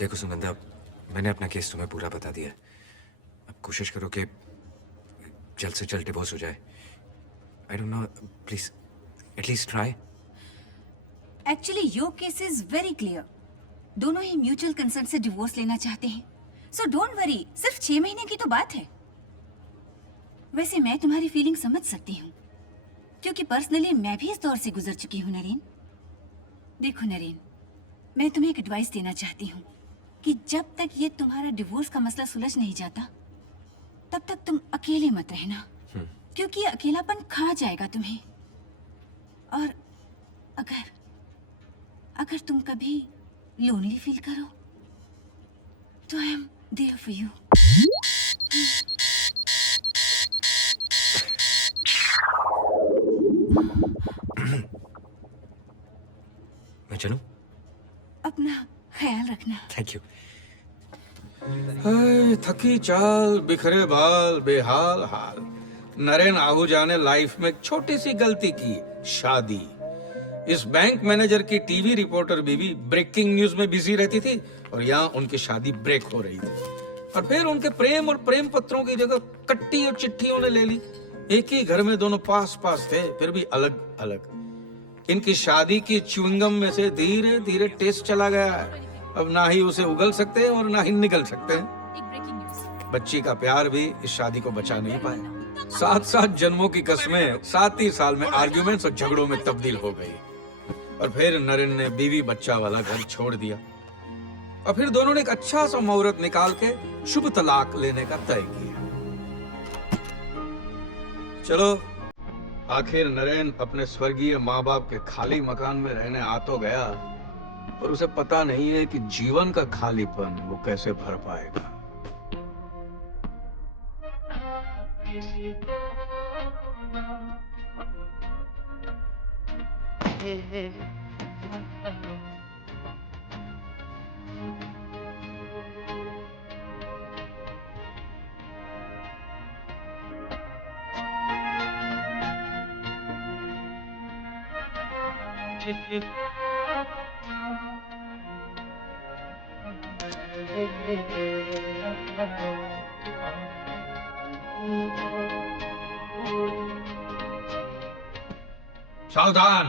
देखो सुगंधा, मैंने अपना केस तुम्हें पूरा बता दिया। अब कोशिश करो कि जल्द से जल्द डिवोर्स हो जाए। I don't know, please at least try. Actually your case is very clear. दोनों ही म्यूचुअल कंसर्न से डिवोर्स लेना चाहते हैं, सो डोंट वरी। सिर्फ 6 महीने की तो बात है। वैसे मैं तुम्हारी फीलिंग समझ सकती हूँ, क्योंकि पर्सनली मैं भी इस दौर से गुजर चुकी हूँ नरेन। देखो नरेन, मैं तुम्हें एक एडवाइस देना चाहती हूँ कि जब तक ये तुम्हारा डिवोर्स का मसला सुलझ नहीं जाता, तब तक तुम अकेले मत रहना, क्योंकि अकेलापन खा जाएगा तुम्हें। और अगर तुम कभी लोनली फील करो तो I am there for you. मैं चलूं? अपना ख्याल रखना। Thank you. थकी चाल, बिखरे बाल, बेहाल हाल। नरेन आहूजा ने लाइफ में एक छोटी सी गलती की, शादी। इस बैंक मैनेजर की टीवी रिपोर्टर बीवी ब्रेकिंग न्यूज में बिजी रहती थी और यहाँ उनकी शादी ब्रेक हो रही थी। और फिर उनके प्रेम और प्रेम पत्रों की जगह कट्टी और चिट्ठियों ने ले ली। एक ही घर में दोनों पास पास थे, फिर भी अलग अलग। इनकी शादी की च्युइंगम में से धीरे धीरे टेस्ट चला गया है। अब ना ही उसे उगल सकते हैं और ना ही निगल सकते हैं। बच्ची का प्यार भी इस शादी को बचा नहीं पाया। 7 जन्मों की कस्में 7 ही साल में आर्ग्यूमेंट्स और झगड़ों में तब्दील हो गई। और फिर नरेन ने बीवी बच्चा वाला घर छोड़ दिया और फिर दोनों ने एक अच्छा सा मुहूर्त निकाल के शुभ तलाक लेने का तय किया। चलो, आखिर नरेन अपने स्वर्गीय माँ बाप के खाली मकान में रहने आ तो गया, पर उसे पता नहीं है कि जीवन का खालीपन वो कैसे भर पाएगा। सावधान!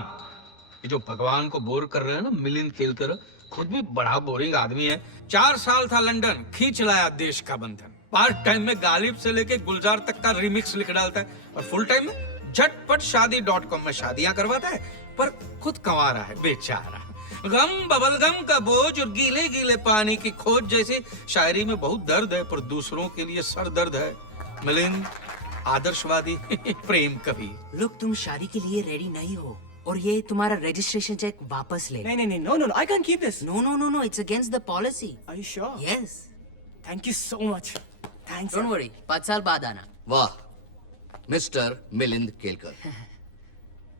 ये जो भगवान को बोर कर रहे हैं ना मिलिंद केलकर, खुद भी बड़ा बोरिंग आदमी है। 4 साल था लंदन, खींच लाया देश का बंधन। पार्ट टाइम में गालिब से लेके गुलजार तक का रिमिक्स लिख डालता है और फुल टाइम में झटपट शादी.com में शादियां करवाता है, पर खुद कमा रहा है बेचारा। गम बबल गम का बोझ और गीले गीले पानी की खोज जैसी शायरी में बहुत दर्द है, पर दूसरों के लिए सर दर्द है। मिलिंद आदर्शवादी प्रेम कवि। लोग, तुम शादी के लिए रेडी नहीं हो और ये तुम्हारा रजिस्ट्रेशन चेक वापस ले। नहीं, no, I can't keep this. No, it's against the policy. Are you sure? Yes. Thank you so much. Thanks. Don't worry, 5 साल बाद आना। वाह, मिस्टर मिलिंद केलकर।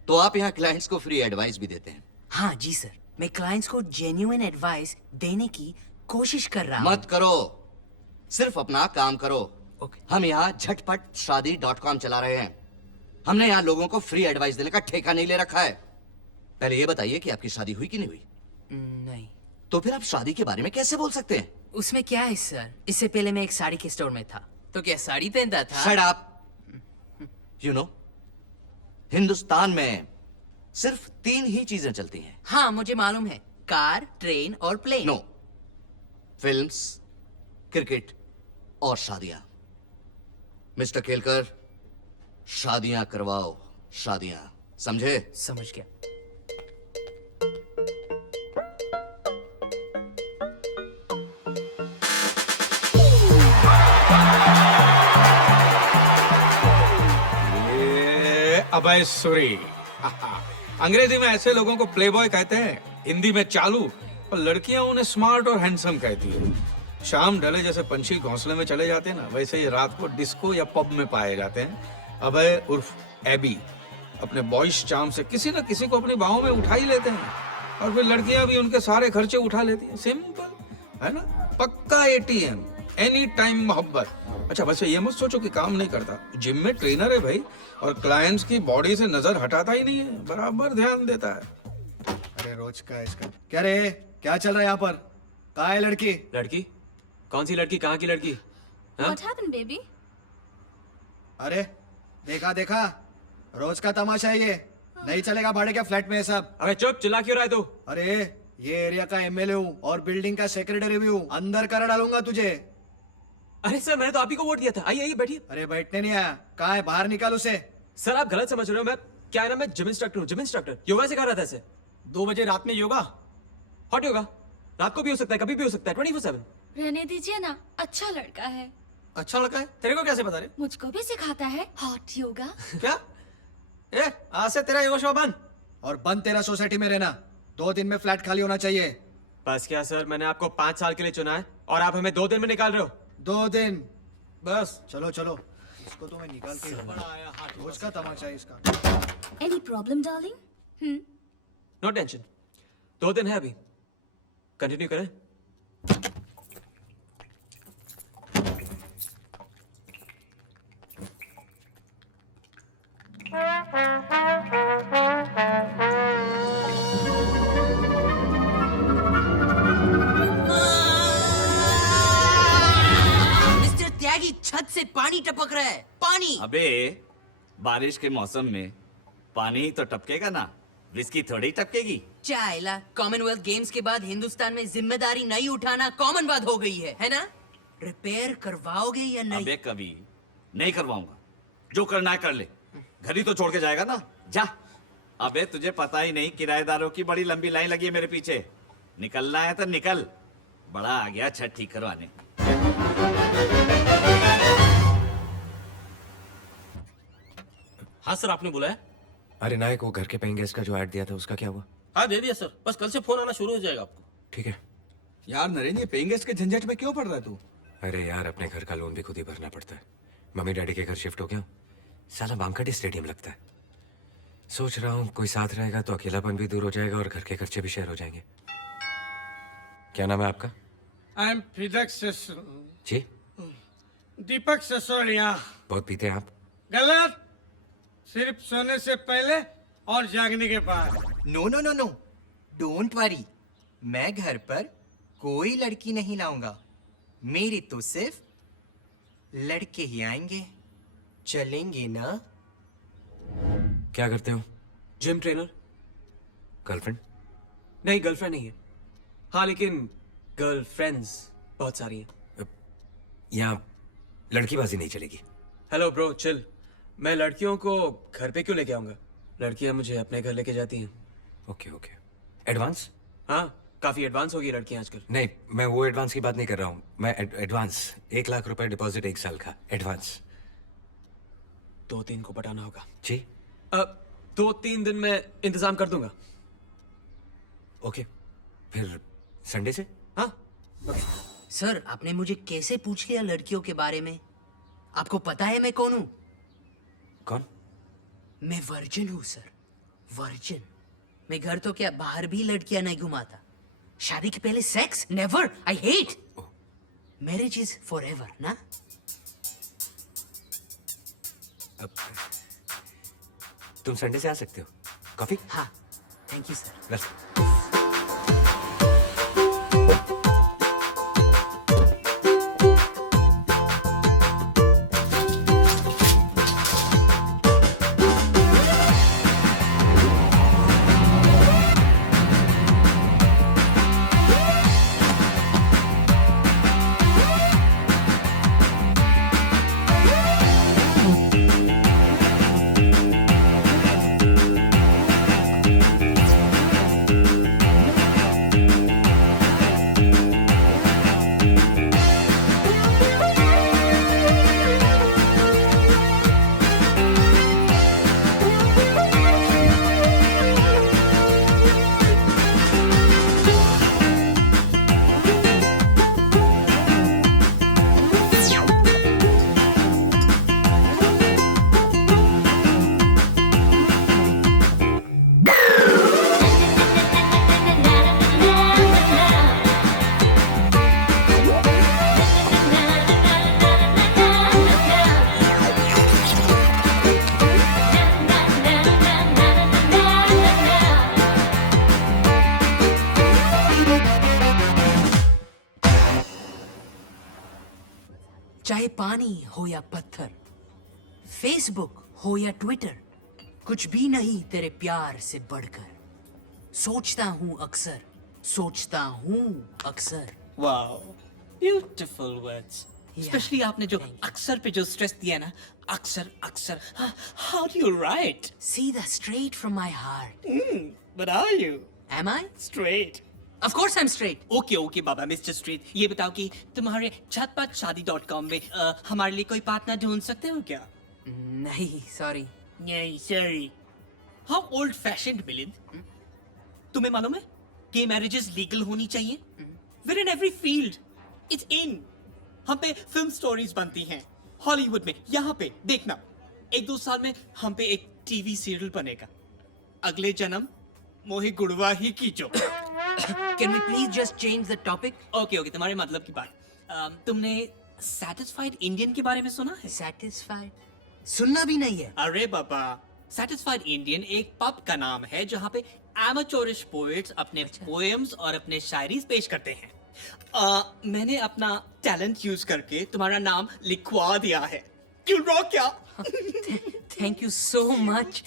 तो आप यहाँ क्लाइंट्स को फ्री एडवाइस भी देते हैं? हाँ जी सर, मैं क्लाइंट्स को जेन्युइन एडवाइस देने की कोशिश कर रहा हूँ। मत करो, सिर्फ अपना काम करो। Okay. हम यहाँ झटपट शादी.com चला रहे हैं। हमने यहाँ लोगों को फ्री एडवाइस देने का ठेका नहीं ले रखा है। पहले ये बताइए कि आपकी शादी हुई कि नहीं हुई? नहीं। तो फिर आप शादी के बारे में कैसे बोल सकते हैं? उसमें क्या है सर, इससे पहले मैं एक साड़ी के स्टोर में था, तो क्या साड़ी पहनता था? Shut up! You know, Hindustan में सिर्फ 3 ही चीजें चलती हैं। हाँ, मुझे मालूम है, कार, ट्रेन और प्लेन। नो, फिल्म्स, क्रिकेट और शादियां। मिस्टर केलकर, शादियां करवाओ, शादियां, समझे? समझ गया। ये अभय सूरी। अंग्रेजी में ऐसे लोगों को प्लेबॉय कहते हैं, हिंदी में चालू, और लड़कियां उन्हें स्मार्ट और हैंडसम कहती है। शाम ढले जैसे पंछी घोंसले में चले जाते हैं ना, वैसे ही रात को डिस्को या पब में पाए जाते हैं। अभय उर्फ एबी अपने बॉयज चार्म से किसी न किसी को अपनी बाहों में उठा ही लेते हैं और फिर लड़कियां भी उनके सारे खर्चे उठा लेती हैं। सिंपल है ना, पक्का ATM, एनी टाइम मोहब्बत। अच्छा, वैसे ये मत सोचो कि काम नहीं करता। जिम में ट्रेनर है भाई, और क्लाइंट्स की बॉडी से नजर हटाता ही नहीं है, बराबर ध्यान देता है। अरे रोज का इसका क्या रे, क्या चल रहा है यहाँ पर? कहाँ है लड़की? लड़की? कौन सी लड़की? कहाँ की लड़की? हाँ? What happened, baby? अरे देखा देखा, रोज का तमाशा है ये। नहीं चलेगा भाड़े के फ्लैट में ये सब। अबे चुप, चिल्ला क्यों रहा है तू? अरे ये एरिया का एमएलए हूँ और बिल्डिंग का सेक्रेटरी भी हूँ, अंदर करा डालूंगा तुझे। अरे सर, मैंने तो आप ही को वोट दिया था। आइए आइए बैठिए। अरे बैठने नहीं आया, कहाँ है? बाहर निकाल उसे। सर आप गलत समझ रहे हो। मैं क्या है ना, मैं जिम इंस्ट्रक्टर हूँ। जिम इंस्ट्रक्टर योगा सिखा रहा था इसे। 2 बजे रात में योगा? हॉट योगा रात को भी हो सकता है, कभी भी हो सकता है, 24/7। रहने दीजिए ना, अच्छा लड़का है। अच्छा लड़का है? तेरे को कैसे पता रे? मुझको भी सिखाता है हॉट योगा। क्या? ए, आज से तेरा योगा शो बंद। और बंद तेरा सोसाइटी में रहना। 2 दिन में फ्लैट खाली होना चाहिए। बस क्या सर, मैंने आपको 5 साल के लिए चुना है और आप हमें 2 दिन में निकाल रहे हो। 2 दिन बस। चलो चलो, इसको तो मैं निकाल के रोज का तमाशा है इसका। Any problem darling? No tension, 2 दिन है अभी। कंटिन्यू करें? मिस्टर त्यागी, छत से पानी टपक रहा है। पानी। अबे बारिश के मौसम में पानी तो टपकेगा ना, विस्की थोड़ी टपकेगी। चाइला, कॉमनवेल्थ गेम्स के बाद हिंदुस्तान में जिम्मेदारी नहीं उठाना कॉमन बात हो गई है ना? रिपेयर करवाओगे या नहीं? अबे कभी नहीं करवाऊंगा, जो करना है कर ले। घर ही तो छोड़ के जाएगा ना, जा। अबे तुझे पता ही नहीं, किराएदारों की बड़ी लंबी लाइन लगी है मेरे पीछे। निकलना है तो निकल, बड़ा आ गया छत ठीक करवाने। हाँ सर, आपने बुलाया? अरे नायक, वो घर के पेइंग गेस्ट का जो ऐड दिया था उसका क्या हुआ? हाँ दे दिया सर, बस कल से फोन आना शुरू हो जाएगा आपको। ठीक है। यार नरेन, ये पेइंग गेस्ट के झंझट में क्यों पड़ रहा है तू? अरे यार, अपने घर का लोन भी खुद ही भरना पड़ता है। मम्मी डैडी के घर शिफ्ट हो गया हूँ, साला वानखेड़े स्टेडियम लगता है। सोच रहा हूँ कोई साथ रहेगा तो अकेलापन भी दूर हो जाएगा और घर के खर्चे भी शेयर हो जाएंगे। क्या नाम है आपका? आई एम जी? दीपक सिसोदिया। बहुत पीते हैं आप? गलत, सिर्फ सोने से पहले और जागने के बाद। No no no no, don't worry, मैं घर पर कोई लड़की नहीं लाऊंगा। मेरे तो सिर्फ लड़के ही आएंगे। चलेंगे ना? क्या करते हो? Gym trainer. गर्लफ्रेंड? नहीं, गर्लफ्रेंड नहीं है। हाँ लेकिन गर्लफ्रेंड्स बहुत सारी हैं। यहाँ लड़कीबाजी नहीं चलेगी। Hello bro, chill. मैं लड़कियों को घर पे क्यों लेके आऊंगा? लड़कियां मुझे अपने घर लेके जाती हैं। Okay okay. एडवांस? हाँ, काफी एडवांस हो गई लड़कियां आजकल। नहीं, मैं वो एडवांस की बात नहीं कर रहा हूँ। मैं एडवांस 1 लाख रुपए डिपॉजिट 1 साल का एडवांस। 2-3 को पटाना होगा। जी? अब 2-3 दिन में इंतजाम कर दूंगा। ओके, फिर संडे से? हाँ। सर, आपने मुझे कैसे पूछ लिया लड़कियों के बारे में? आपको पता है मैं कौन हूँ? कौन? मैं वर्जिन हूँ सर, वर्जिन। मैं घर तो क्या, बाहर भी लड़कियां नहीं घुमाता। शादी के पहले sex never, I hate. Marriage is for ever ना? अब तुम संडे से आ सकते हो। कॉफी? हाँ, थैंक यू सर। बस। चाहे पानी हो या पत्थर, फेसबुक हो या ट्विटर, कुछ भी नहीं तेरे प्यार से बढ़कर। सोचता हूँ अक्सर, सोचता हूँ अक्सर। Wow, beautiful words. Yeah, specially आपने जो thank you. अक्सर पे जो स्ट्रेस दिया ना, अक्सर अक्सर, how do you write? See the straight from my heart. But are you Am I? Straight? Of course I'm straight. Okay okay बाबा, मिस्टर स्ट्रेट, ये बताओ कि तुम्हारे झटपटशादी.com में हमारे लिए कोई पार्टनर ढूंढ सकते हो क्या? नहीं, sorry. नहीं, sorry. How old fashioned Milind. तुम्हें मालूम है कि मैरिजेस लीगल होनी चाहिए? Where in every field it's in. हम पे फिल्म स्टोरीज बनती हैं हॉलीवुड में, यहाँ पे देखना 1-2 साल में हम पे एक टीवी सीरियल बनेगा। अगले जन्म मोहे गुड़वा ही कीचो। Can we please just change the topic? Okay okay, तुम्हारे मतलब की बात। तुमने सैटिस्फाइड इंडियन के बारे में सुना है? Satisfied? सुनना भी नहीं है। अरे बाबा, सैटिस्फाइड इंडियन एक पब का नाम है जहाँ पे एमेचोरिश पोएट्स अपने पोएम्स और अपने शायरीज पेश करते हैं। मैंने अपना टैलेंट यूज करके तुम्हारा नाम लिखवा दिया है। क्यों रॉक क्या? Thank you so much,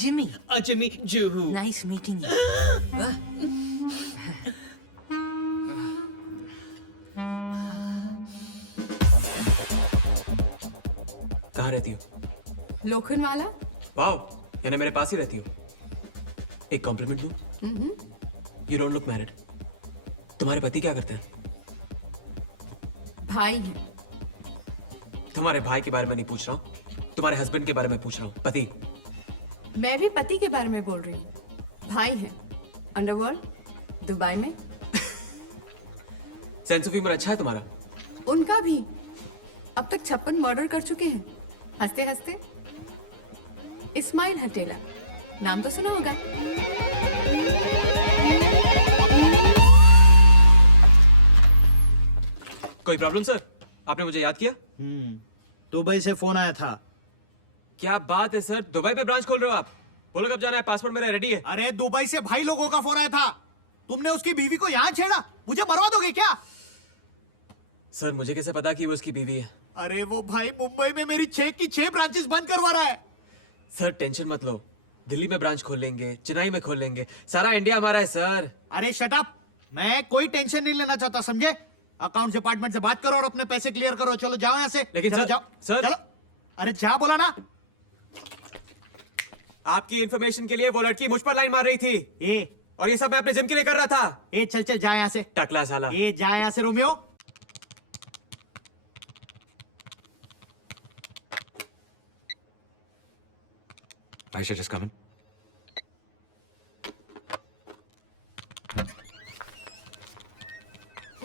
Jimmy. Jimmy Juhu. Nice meeting you. कहाँ रहती हो? लोखंड वाला? वाओ, यानी मेरे पास ही रहती हो। एक कॉम्प्लीमेंट दूं? You don't look married. तुम्हारे पति क्या करते हैं? भाई है। तुम्हारे भाई के बारे में नहीं पूछ रहा हूँ, तुम्हारे हस्बैंड के बारे में पूछ रहा हूँ। पति। मैं भी पति के बारे में बोल रही हूँ। भाई है, अंडरवर्ल्ड, दुबई में। सेंस ऑफ ह्यूमर अच्छा है तुम्हारा। उनका भी। अब तक 56 मर्डर कर चुके हैं, हंसते हंसते। इस्माइल हटेला, नाम तो सुना होगा। कोई प्रॉब्लम सर? आपने मुझे याद किया? दुबई से फोन आया था। क्या बात है सर, दुबई पे ब्रांच खोल रहे हो आप? बोलो कब जाना है, पासपोर्ट मेरा रेडी है। अरे दुबई से भाई लोगों का फोन आया था। तुमने उसकी बीवी को यहाँ छेड़ा, मुझे मरवा दोगे क्या? सर मुझे कैसे पता कि वो उसकी बीवी है? अरे वो भाई मुंबई में मेरी 6 की 6 ब्रांचेस बंद करवा रहा है। सर टेंशन मत लो, दिल्ली में ब्रांच खोल लेंगे, चेन्नई में खोल लेंगे, सारा इंडिया हमारा है सर। अरे शट अप, मैं कोई टेंशन नहीं लेना चाहता, समझे? अकाउंट डिपार्टमेंट से बात करो और अपने पैसे क्लियर करो। चलो जाओ यहाँ से। लेकिन चलो सर- जाओ सर- चलो। अरे जा बोला ना। आपकी इंफॉर्मेशन के लिए वो लड़की मुझ पर लाइन मार रही थी, ए और ये सब मैं अपने जिम के लिए कर रहा था। ए चल चल जा यहाँ से। टकला साला। ए जा यहाँ से Romeo. Aisha, just come in.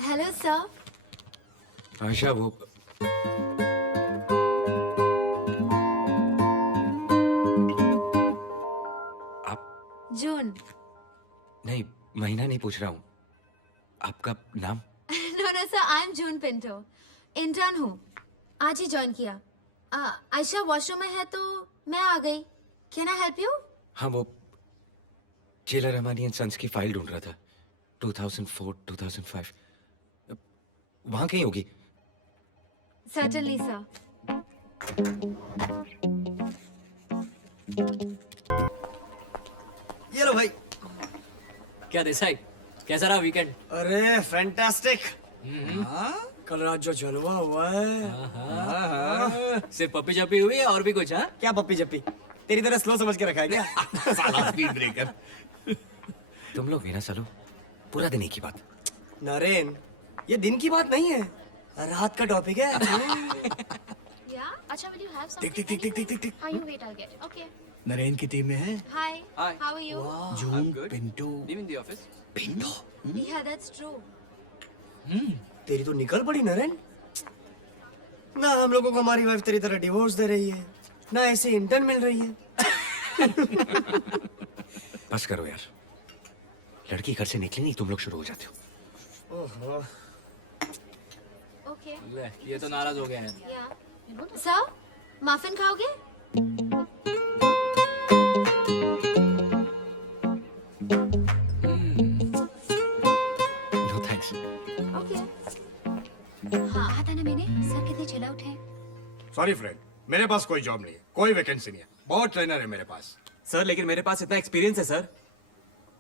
Hello sir. Ayesha, वो आप जून। नहीं, महीना नहीं पूछ रहा हूँ, आपका नाम? No no sir, I am June Pinto, intern हूँ, आज ही ज्वाइन किया। आयशा वॉशरूम में है तो मैं आ गई। Can I help you? हाँ, वो जेलर रहमानी एंड सन्स की फाइल ढूंढ रहा था, 2004 2005, वहां कहीं होगी। Certainly sir. ये लो भाई। क्या देसाई, कैसा रहा वीकेंड? अरे फैंटास्टिक। कल रात जो जलवा हुआ है। सिर्फ पप्पी चप्पी हुई है और भी कुछ? हाँ, क्या पप्पी जप्पी, तेरी तरह स्लो समझ के रखा है क्या? साला स्पीड ब्रेकर। तुम लोग भी ना चलो, पूरा दिन एक ही बात। नरेन, ये दिन की बात नहीं है, रात का टॉपिक है। या अच्छा, will you have tick tick tick tick tick tick tick. हां, you wait, I get it. Okay. Naren की टीम में है hi, how are you? June, Pintu. Leaving the office. Pintu या दैट्स ट्रू। तेरी तो निकल पड़ी नरेन। ना हम लोगों को हमारी वाइफ तेरी तरह डिवोर्स दे रही है, ना ऐसे इंटर्न मिल रही है। बस करो यार, लड़की घर से निकली नहीं, तुम लोग शुरू हो जाते हो। ओहो। ओके। ले, ये तो नाराज हो गया है। या सर, मफिन खाओगे? No thanks. ओके। हाँ, आता ना मैंने। सर कितने चिल आउट है। सॉरी फ्रेंड, मेरे पास कोई जॉब नहीं है, कोई वैकेंसी नहीं है। बहुत ट्रेनर है मेरे पास। सर लेकिन मेरे पास इतना एक्सपीरियंस है सर।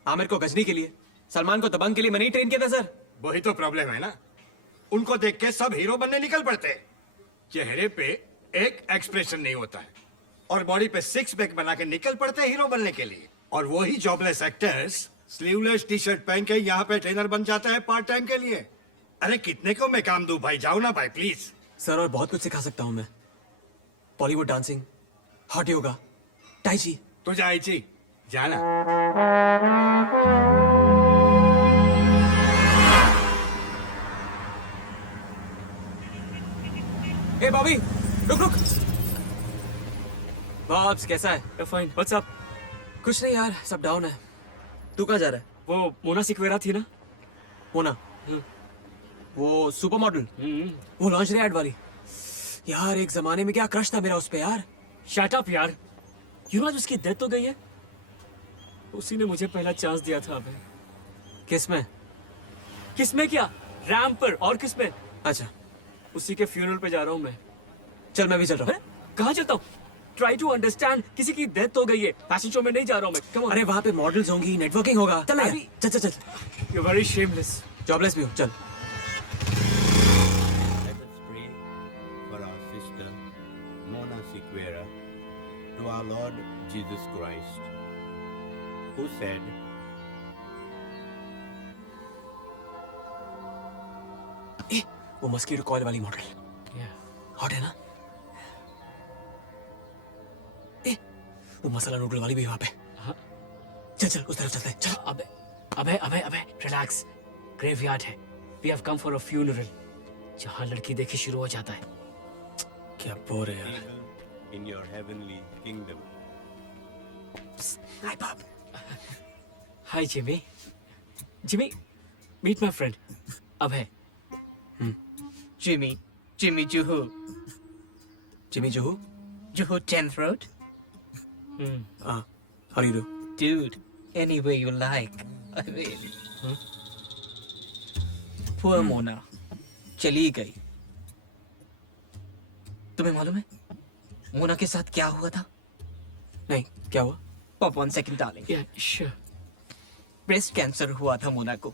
आमिर को गजनी के लिए, सलमान को दबंग के लिए मैंने ही ट्रेन किया था सर। वही तो प्रॉब्लम है ना, उनको देख के सब हीरो बनने निकल पड़ते हैं। चेहरे पे एक एक्सप्रेशन नहीं होता है और बॉडी पे सिक्स पैक बना के निकल पड़ते हैं हीरो बनने के लिए। और वही jobless actors sleeveless T shirt पहन के यहाँ पे ट्रेनर बन जाता है पार्ट टाइम के लिए। अरे कितने को मैं काम दूं भाई, जाओ ना भाई प्लीज। सर और बहुत कुछ सिखा सकता हूँ मैं। Bollywood dancing, hot yoga, tie ची। तू जाए ची, जाना। ए बॉबी, रुक रुक। बॉब्स कैसा है? Fine, what's up? कुछ नहीं यार, सब डाउन है। तू कहाँ जा रहा है? वो मोना सिक्वेरा थी ना, मोना, वो सुपर मॉडल, वो लॉन्जरी एड वाली। यार एक जमाने में क्या क्रश था मेरा उस पे यार। शट अप यार, यू नो उसकी डेथ हो गई है। उसी ने मुझे पहला चांस दिया था। अबे किस में? किस में क्या, रैंप पर और किस में? अच्छा उसी के फ्यूनरल पे जा रहा हूँ मैं। चल मैं भी चल रहा हूँ। कहाँ चलता हूँ? ट्राई टू अंडरस्टैंड, किसी की डेथ हो गई है, फैशन शो में नहीं जा रहा हूँ मैं। Come on. अरे वहाँ पे मॉडल्स होंगी, नेटवर्किंग होगा। चल यार, चल चल चल। You're very shameless. जॉबलेस भी हो, चल। Let us pray for our sister Mona Siqueira to our Lord Jesus Christ, who said, ए, वो मस्कीटो कॉइल वाली मॉडल हॉट है ना? ए, वो मसाला नूडल वाली भी वहाँ पे। चल चल उस तरफ चलते हैं, चल। अबे अबे अबे अबे रिलैक्स, ग्रेवयार्ड है। We have come for a funeral, जहाँ लड़की देखी शुरू हो जाता है। क्या बोर है यार। in your heavenly kingdom. Hi बाप। Hi Jimmy. Jimmy, meet my friend Abhay. Jimmy, Jimmy Juhu, Jimmy Juhu. Juhu 10th Road. हाँ, how do you do? Dude, any way you like. I mean, poor Mona, चली गई। तुम्हें मालूम है मोना के साथ क्या हुआ था? नहीं, क्या हुआ? Pop 1 second darling. Yeah, sure. Breast cancer हुआ था मोना को।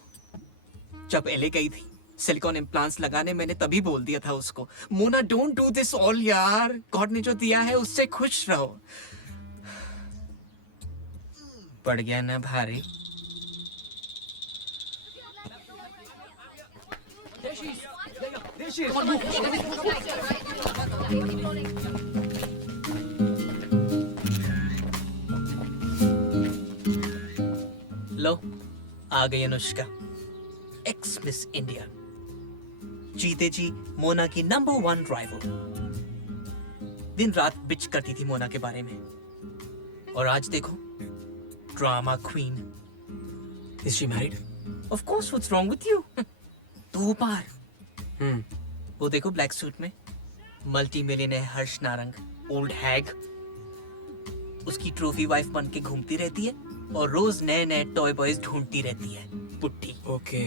जब एले गई थी सिलिकॉन इम्प्लांट्स लगाने, मैंने तभी बोल दिया था उसको, Mona don't do this all यार, गॉड ने जो दिया है उससे खुश रहो। पड़ गया ना भारी। लो आ गई अनुष्का, एक्स मिस इंडिया, जीते जी मोना की नंबर 1 राइवल। दिन रात बिच करती थी मोना के बारे में, और आज देखो drama queen. Is she married? Of course, what's wrong with you? 2 बार। वो देखो ब्लैक सूट में मल्टी मिलियनेयर हर्ष नारंग, ओल्ड हैग, उसकी ट्रॉफी वाइफ बन के घूमती रहती है और रोज नए नए टॉय बॉयज ढूंढती रहती है। पुट्टी। ओके।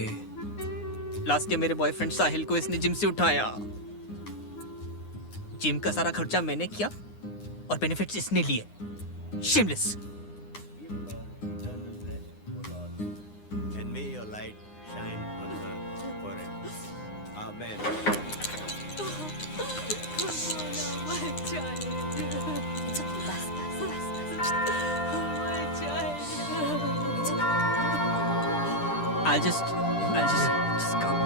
लास्ट ईयर मेरे बॉयफ्रेंड साहिल को इसने जिम से उठाया। जिम का सारा खर्चा मैंने किया और बेनिफिट्स इसने लिए। Shameless. And may your light shine on her forever. Amen. I'll just come.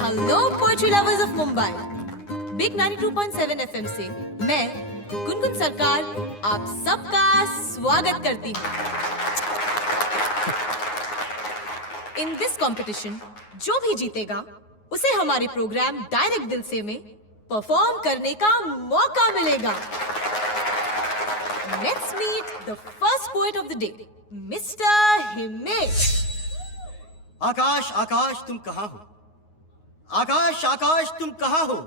Hello poetry lovers of Mumbai, big 92.7 FM से मैं गुनगुन सरकार आप सबका स्वागत करती हूँ। इन दिस कंपटीशन जो भी जीतेगा उसे हमारे प्रोग्राम डायरेक्ट दिल से में परफॉर्म करने का मौका मिलेगा। Let's meet the first poet of the day, mister Himesh. Akash Akash तुम कहाँ हो? आकाश आकाश तुम कहाँ हो?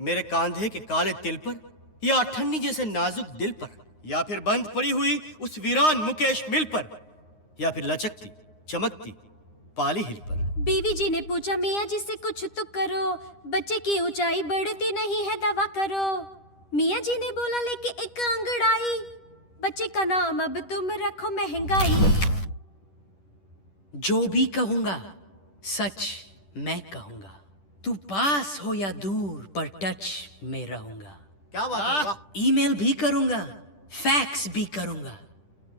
मेरे कांधे के काले तिल पर, या अठन्नी जैसे नाजुक दिल पर, या फिर बंद पड़ी हुई उस वीरान मुकेश मिल पर, या फिर लचकती चमकती पाली हिल पर। बीवी जी ने पूछा मियाँ जी से कुछ तो करो, बच्चे की ऊंचाई बढ़ती नहीं है दवा करो। मियाँ जी ने बोला लेके एक अंगड़ाई, बच्चे का नाम अब तुम रखो महंगाई। जो भी कहूंगा सच मैं कहूंगा, तू पास हो या दूर पर टच में रहूंगा। क्या बात है? ईमेल भी करूंगा, फैक्स भी करूंगा,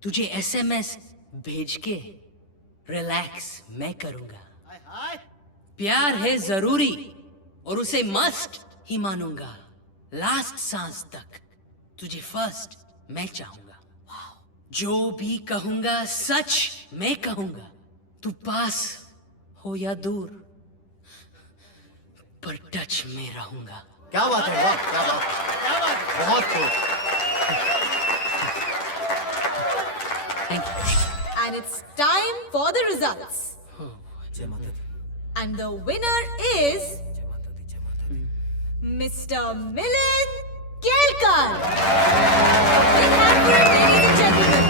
तुझे एसएमएस भेज के रिलैक्स मैं करूंगा। प्यार है जरूरी और उसे मस्ट ही मानूंगा, लास्ट सांस तक तुझे फर्स्ट मैं चाहूंगा। जो भी कहूंगा सच मैं कहूंगा, तू पास हो या दूर पर टच में रहूंगा। क्या बात है? वाह, क्या बात है? बहुत खूब। Thank you. And it's time for the results. And the winner is Mr. Milind Kelkar. Big hand for him, ladies and gentlemen.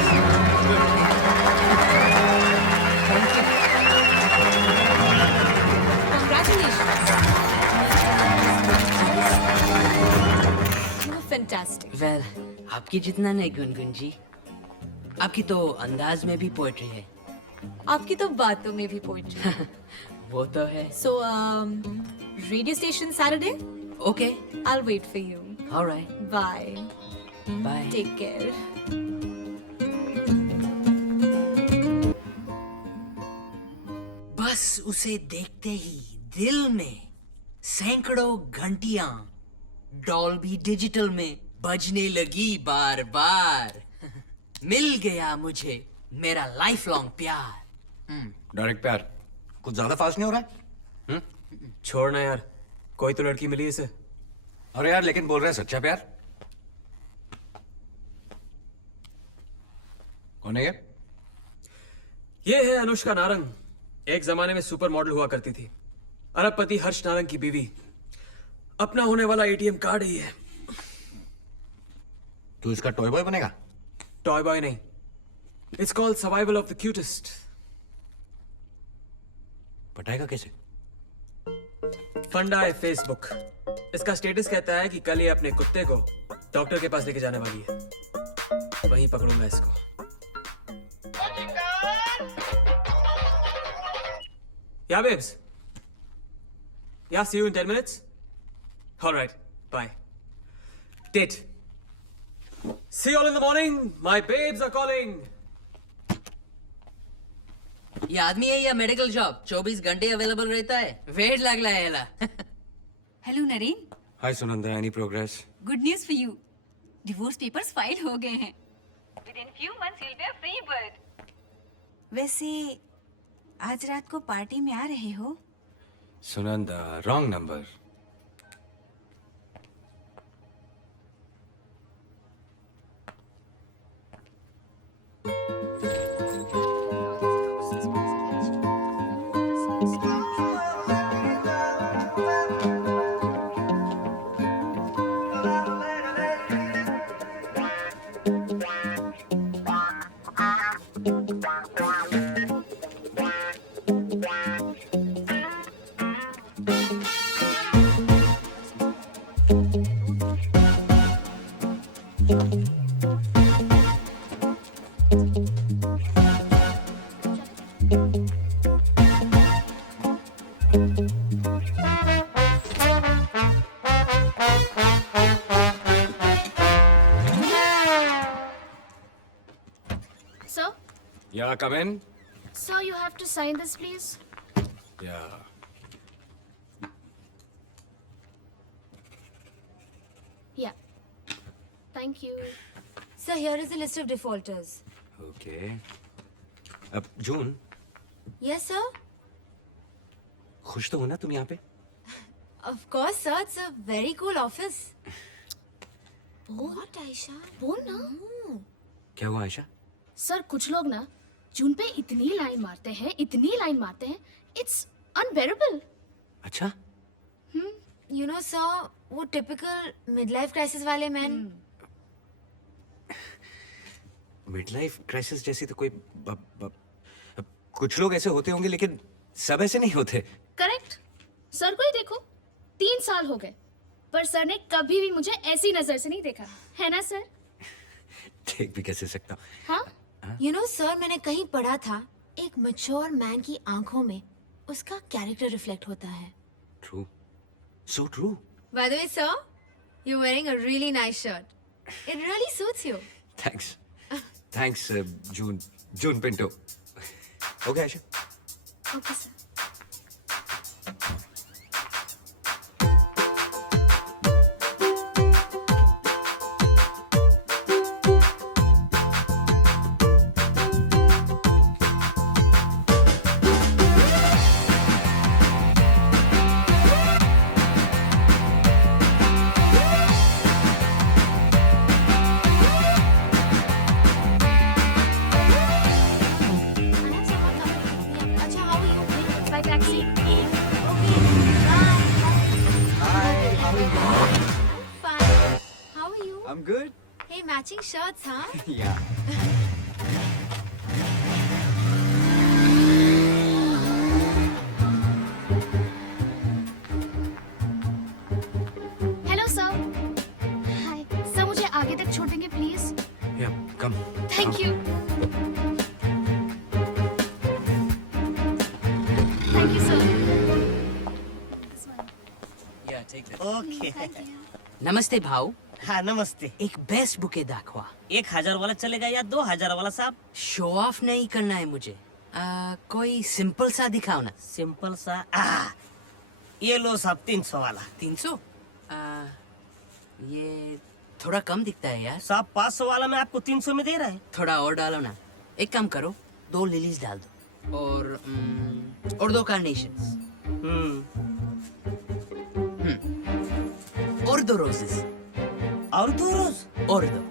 Congratulations. You're fantastic. Well, आपकी जितना नहीं गुनगुन जी, आपकी तो अंदाज में भी पोएट्री है। आपकी तो बातों में भी पोइट्री। वो तो है। So, radio station Saturday? Okay. I'll wait for you. All right. Bye. Bye. Take care. बस उसे देखते ही दिल में सैकड़ों घंटियां डॉल्बी डिजिटल में बजने लगी बार बार। मिल गया मुझे मेरा लाइफ लॉन्ग प्यार। डायरेक्ट प्यार कुछ ज्यादा फास्ट नहीं हो रहा है? छोड़ना यार, कोई तो लड़की मिली इसे। अरे यार लेकिन बोल रहा है सच्चा प्यार। कौन है ये? ये है अनुष्का नारंग, एक जमाने में सुपर मॉडल हुआ करती थी। अरबपति हर्ष नारंग की बीवी। अपना होने वाला एटीएम कार्ड ही है। तू इसका टॉय बॉय बनेगा? टॉय बॉय नहीं, it's called survival of the cutest. पटाएगा कैसे? फंडा है फेसबुक। इसका स्टेटस कहता है कि कल ये अपने कुत्ते को डॉक्टर के पास लेके जाने वाली है। वहीं पकड़ूंगा इसको। Yeah, babes. Yeah, see you in 10 minutes. All right, bye. Date. See you all in the morning. My babes are calling. ये आदमी है या मेडिकल जॉब 24 घंटे अवेलेबल रहता है? वेट लग रहा है। Hello Naren, hi Sunanda, any progress? Good news for you. Divorce papers file हो गए हैं। Within few months you'll be a free bird. वैसे आज रात को पार्टी में आ रहे हो? Sunanda, wrong number. Sir? Yeah, come in. Sir, you have to sign this, please. Yeah. Yeah. Thank you. Sir, here is a list of defaulters. Okay. अब जून, Yes, sir. खुश तो हो ना तुम यहाँ पे? Of course, sir. It's a very cool office. What, Aisha? बोल ना। क्या हुआ आयशा? सर कुछ लोग ना जून पे इतनी लाइन मारते हैं, इट्स अनबेरेबल। अच्छा, यू नो सर, वो टिपिकल मिडलाइफ क्राइसिस वाले मैन। मिडलाइफ क्राइसिस जैसी तो कोई कुछ लोग ऐसे होते होंगे, लेकिन सब ऐसे नहीं होते। करेक्ट। सर को ही देखो, 3 साल हो गए, पर सर ने कभी भी मुझे ऐसी नजर से नहीं देखा, है ना सर? देख भी कैसे सकता हूँ। हाँ? यू नो सर, मैंने कहीं पढ़ा था, एक मैच्योर मैन की आंखों में उसका कैरेक्टर रिफ्लेक्ट होता है। True, so true. By the way sir, you wearing a really nice shirt. It really suits you. Thanks June Pinto. Okay Ayesha. Okay sir. अच्छा, how are you? By taxi? Okay, bye. Hi, how are you? I'm fine. How are you? I'm good. Hey, matching shirts, huh? Yeah. Hello sir. Hi sir, मुझे आगे तक छोड़ देंगे please? या कम। Thank you. Thank you sir. Yeah, take that. Okay. नमस्ते भाऊ, हाँ नमस्ते। एक बेस्ट बुके दाखवा। 1000 वाला चलेगा या 2000 वाला साहब? शो ऑफ नहीं करना है मुझे। कोई सिंपल सा दिखाओ ना। सिंपल सा ये लो साहब 300 वाला। 300? ये थोड़ा कम दिखता है यार। साहब 500 वाला मैं आपको 300 में दे रहा है। थोड़ा और डालो ना। एक काम करो, 2 लिलीज डाल दो और 2 कार्नेशंस और 2 रोजेस और 2 रोज और 2।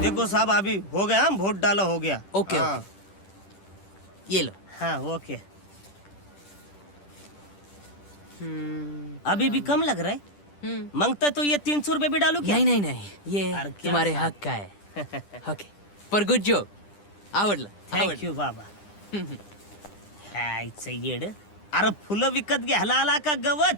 देखो साहब, अभी हो गया, हम वोट डाला हो गया। ओके हाँ। ओके, ये लो। हाँ ओके। अभी भी कम लग रहा है। मांगता तो ये 300 रुपए भी डालू क्या? नहीं, ये अरे क्या तुम्हारे साहब? हक का है। ओके, पर गुड जॉब। आवडलं थँक यू बाबा. हायचं येड. अरे फुलं विकत घ्यायला आला का गवत?